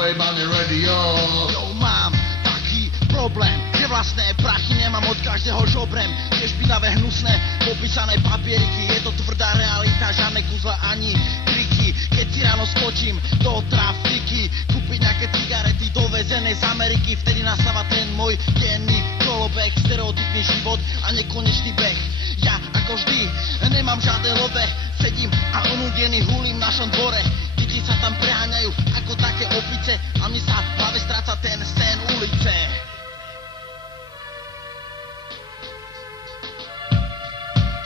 dojebane radio. Yo, mám taký problém, že vlastné prachy nemám, od každého žobrem. Je špinavé, hnusné, popísané papieriky, je to tvrdá realita, žiadne kúzla ani kriky. Keď si ráno skočím do trafiky, kúpiť nejaké cigarety dovezené z Ameriky, vtedy nastáva ten môj denný kolobek, stereotypný život a nekonečný beh. Ja ako vždy nemám žiadne love, sedím a unudený hulím v našom dvore. Deti sa tam preháňajú ako také opice a mi sa v hlave stráca ten sen ulice.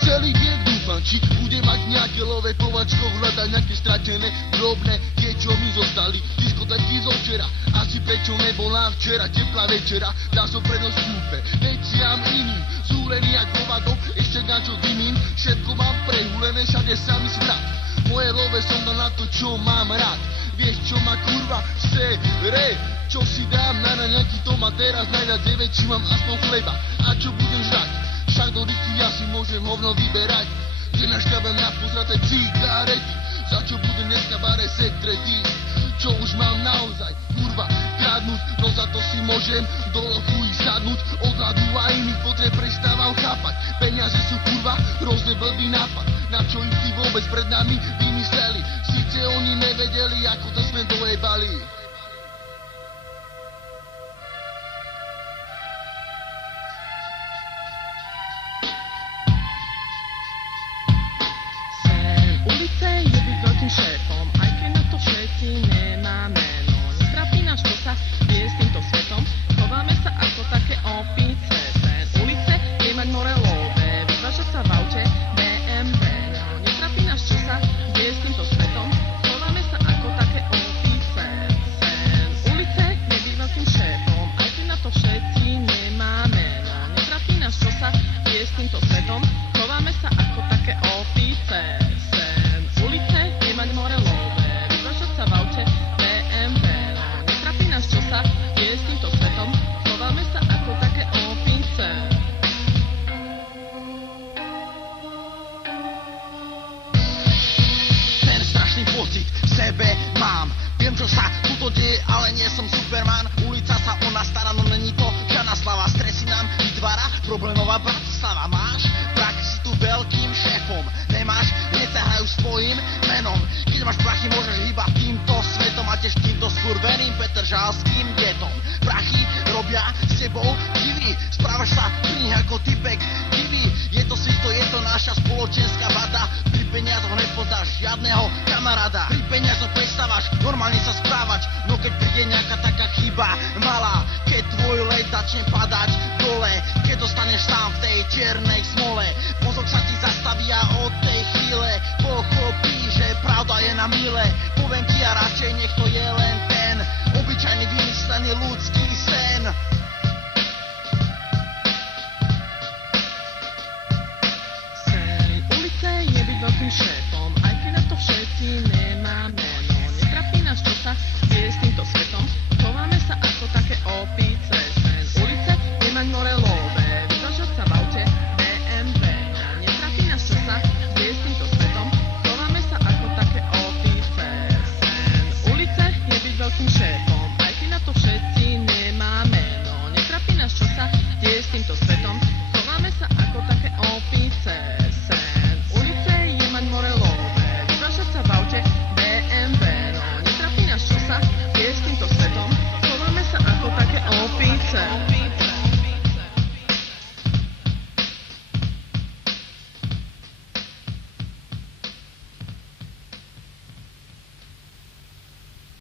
Celý deň dúfam, či bude mať nejaké lové povačko, hľadať nejaké stratené, drobné, tie čo mi zostali. Diskotéky zo včera, asi prečo nebola včera, teplá večera, dá som prednosť kúpe, veciam iným, zúlený jak hovado, ešte načo dymím, všetko mám prehulené, všade sa mi smrad. Moje love som dal na to, čo mám rád. Vieš čo ma kurva sere, čo si dám na nejaký tom a teraz najviac je, či mám aspoň chleba a čo budem žrať. Však do ryky ja si môžem hovno vyberať, kde našťabem na pozraté cigarety, za čo budem dneska bare sekretí, čo už mám naozaj, kurva, kradnúť, no za to si môžem do lochu ich sadnúť, od hladu a iných potrieb prestávam chápať, peniaze sú kurva, hrozne blbý nápad, na čo ich ty vôbec pred nami vymysleli, síce oni nevedeli, ako to sme dojebali. Šéfom, aj keď na to všetci nemáme, no netrapí nás, čo sa deje s týmto svetom, chováme sa ako také opice, sen ulice, je mať more love, vyvážať sa v aute BMW, no netrapí nás, čo sa deje s týmto svetom, chováme sa ako také opice, sen ulice, nebýva tým šéfom, aj keď na to všetci nemáme, no netrapí nás, čo sa deje s týmto svetom, chováme sa ako také opice. Sebe mám, viem čo sa tuto deje, ale nie som Superman. Ulica sa o nás stará, no není to žiadna slava. Stresy nám vytvára problémová Bratislava. Máš, prachy si tu veľkým šéfom, nemáš, hneď sa hrajú s tvojím menom. Keď máš prachy, môžeš hýbať týmto svetom a tiež týmto skurveným petržalským detom. Prachy robia s tebou divy, správaš sa pri nich ako typek divy. Je to svito, je to naša spoločenská vada. Pri peniazoch nepoznáš žiadneho kamaráda. Pri peniazoch prestávaš normálne sa správať, no keď príde nejaká taká chyba malá, keď tvoj let začne padať dole, keď dostaneš sám v tej čiernej smole, mozog sa ti zastaví a od tej chvíle pochopí, že pravda je na mile. Poviem ti